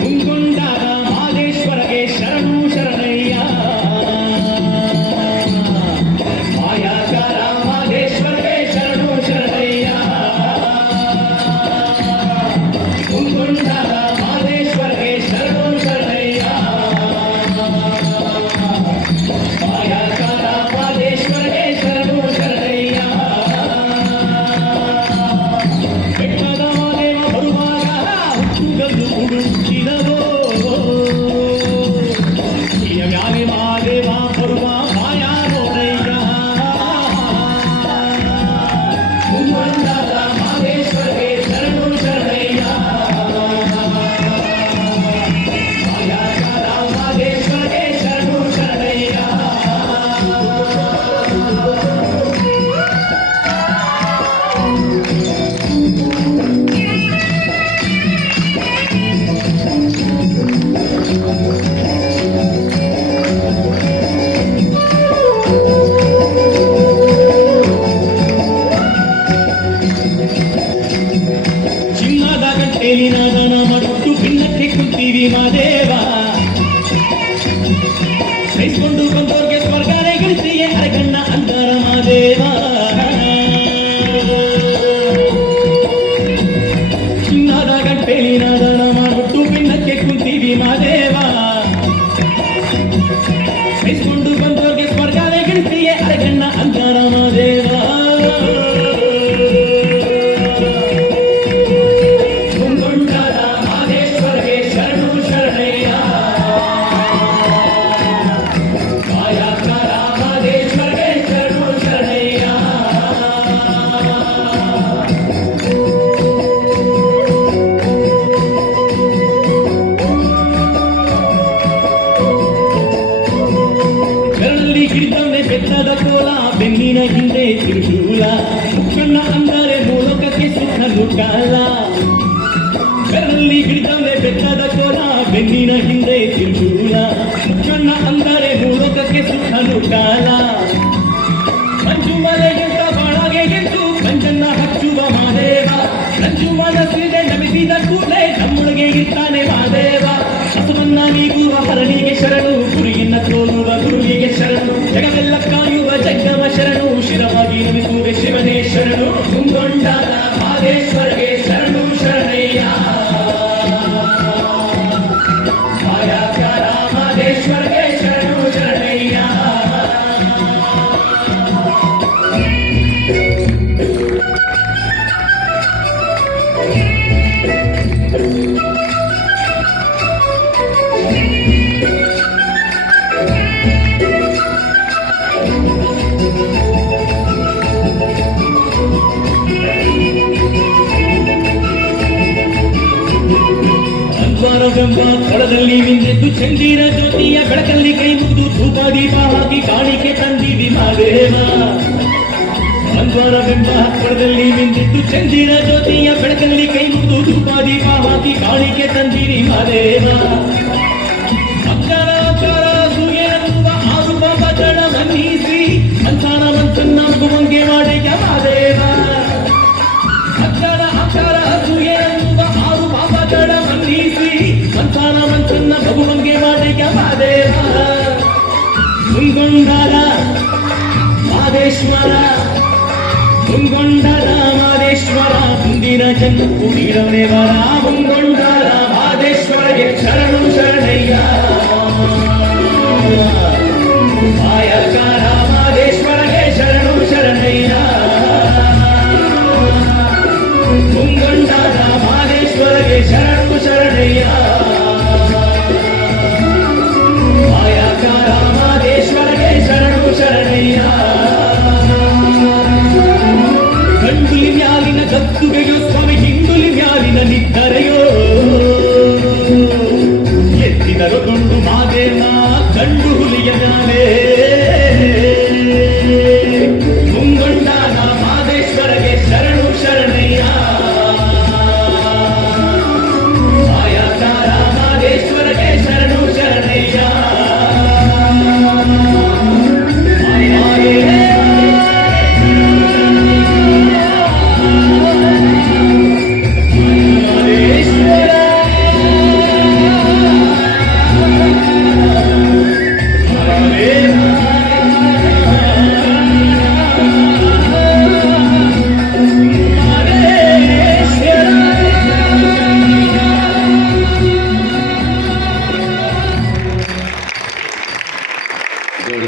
ಮುಂಗೊಂಡಾದ ಮಾದೇಶ್ವರಗೆ ಶರಣು ಶರಣಯ್ಯ ಮಾಯಾಕಾರ ಮಾದೇಶ್ವರಗೆ ಶರಣು ಶರಣಯ್ಯ ಮುಂಗೊಂಡಾದ ಮಾದೇಶ್ವರಗೆ ಶರಣು ಶರಣಯ್ಯ ಮಾಯಾಕಾರ ಮಾದೇಶ್ವರಗೆ ಶರಣು ಶರಣಯ್ಯ ಬೆಟ್ಟದ ಮಾದೇವ ಬರುವಾಗ ಹುಟ್ಟುಗಲ್ಲು ಹುಡುಕಿದವೋ ಮ್ಯಾಲೆ ಮಾದೇವ ಬರುವ ಮಾಯ ನೋಡಯ್ಯ ಮುಂಗೊಂಡಾದ ಮಾದೇಶ್ವರಗೆ ಶರಣು ಶರಣಯ್ಯ ಮಾಯಾಕಾರ ಮಾದೇಶ್ವರಗೆ ಶರಣು ಶರಣಯ್ಯ ಚಿನ್ನದ ಗಂಟೆಲಿ ನಾದನ ಮಟ್ಟು ಭಿನ್ನಕ್ಕೆ ಕುಂತೀವಿ ಮಾದೇವ ಸಹಿಸ್ಕೊಂಡು ಬಂದೋರ್ಗೆ ಸ್ವರ್ಗನೇ ಗಿಳಿಸಿಯೇ ಅರಗಣ್ಣ ಅಂತರ ಮಾದೇವ ಚಿನ್ನದ ಗಂಟೆಲಿ ನಾದನ ಮಾಡ್ಬಿಟ್ಟು ಭಿನ್ನಕ್ಕೆ ಕುಂತೀವಿ ಮಾದೇವ ಸಹಿಸ್ಕೊಂಡು ಬಂದೋರ್ಗೆ ಸ್ವರ್ಗನೇ ಗಿಳಿಸಿಯೇ ಅರಗಣ್ಣ ಅಂತರ ಮಾದೇವ ಮುಂಗೊಂಡಾದ ಮಾದೇಶ್ವರಗೆ ಶರಣು ಶರಣಯ್ಯ ಮಾಯಾಕಾರ ಮಾದೇಶ್ವರಗೆ ಶರಣು ಶರಣಯ್ಯ ಬೆರಳಲ್ಲಿ ಹಿಡಿದವನೆ ಬೆಟ್ಟದ ಕೋಲ ಬೆನ್ನಿನ ಹಿಂದೆ ತಿರುಶೂಲ ಮುಖಣ್ಣ ಅಂದರೆ ಮೂಲಕಕ್ಕೆ ಸುತ್ತಲು ಕಾಲ ಬೆರಳಲ್ಲಿ ಹಿಡಿದವನೆ ಬೆಟ್ಟದ ಕೋಲ ಬೆನ್ನಿನ ಹಿಂದೆ ತಿರುಶೂಲ ಮುಖಣ್ಣ ಅಂದರೆ ಮೂಲಕಕ್ಕೆ ಸುತ್ತಲು ಕಾಲ ಮಂಜು ಮಲೆಗಿಂತ ಬಾಳಗೆ ಗೆದ್ದು ಕಂಜನ್ನ ಹಚ್ಚುವ ಮಾದೇವ ನಂಜು ಮನಸ್ಸಿದೆ ನಮಿಸಿದ ಕೂಡಲೇ ನಮ್ಮೊಳಗೆ ಇರ್ತಾನೆ ಮಾದೇವ ಬಸವನ್ನ ನೀಗುವ ಹರಣಿಗೆ ಶರಣು ಗುರಿಯನ್ನ ತೋರುವ ಗುರುವಿಗೆ ಶರಣು ಜಗವೆಲ್ಲ ಕಾಯುವ ಜಂಗಮ ಶರಣು ಶಿರವಾಗಿ ನಮಿಸುವೆ ಶಿವನೇ ಶರಣು ಮುಂಗೊಂಡಾದ ಮಾದೇಶ್ವರಗೆ ಶರಣು ಶರಣಯ್ಯ ಮಾಯಾಕಾರ ಮಾದೇಶ್ವರಗೆ ಶರಣು ಶರಣಯ್ಯ ಅಂದ್ವಾರವೆಂಬ ಕೊಳದಲ್ಲಿ ಮಿಂದೆದ್ದು ಚಂದಿರ ಜ್ಯೋತಿಯ ಬೆಳಕಲ್ಲಿ ಕೈ ಮುಗಿದು ಧೂಪ ದೀಪ ಹಾಕಿ ಕಾಣಿಕೆ ತಂದಿವಿ ಮಾದೇವ ಅಂದ್ವಾರವೆಂಬ ಕೊಳದಲ್ಲಿ ಮಿಂದೆದ್ದು ಚಂದಿರ ಜ್ಯೋತಿಯ ಬೆಳಕಲ್ಲಿ ಕೈ ಮುಗಿದು ಧೂಪ ದೀಪ ಹಾಕಿ ಕಾಣಿಕೆ ತಂದಿರಿ ಮಾದೇವ ಅಕ್ಕರ ಅಕ್ಕರ ಸೂರ್ಯನೆಂಬ ಆರು ಪಾಪ ಜಡ ಮನ್ನಿಸಿ ಮಂಚಾನ ಮಂಚನ್ನ ಮಗುವಂಗೆ ಮಾಡಿಯ ಮಾದೇವ ಅಕ್ಕರ ಅಕ್ಕರ ಸೂರ್ಯನೆಂಬ ಆರು ಪಾಪ ಜಡ ಮನ್ನಿಸಿ ಮಂಚಾನ ಮಂಚನ್ನ ಮಗುವಂಗೆ ಮಾಡಿಯ ಮಾದೇವ ಮುಂಗೊಂಡಾದ ಮಾದೇಶ್ವರ ಮುಂಗೊಂಡಾದ ಮಾದೇಶ್ವರ ಮುಂದಿನ ಜನ್ಮ ಕೂಡಿರವನೇ ವರ ಮುಂಗೊಂಡಾದ ಮಾದೇಶ್ವರಗೆ ಶರಣು ಶರಣಯ್ಯ ಮಾಯಾಕಾರ ಮಾದೇಶ್ವರಗೆ ಶರಣು ಶರಣಯ್ಯ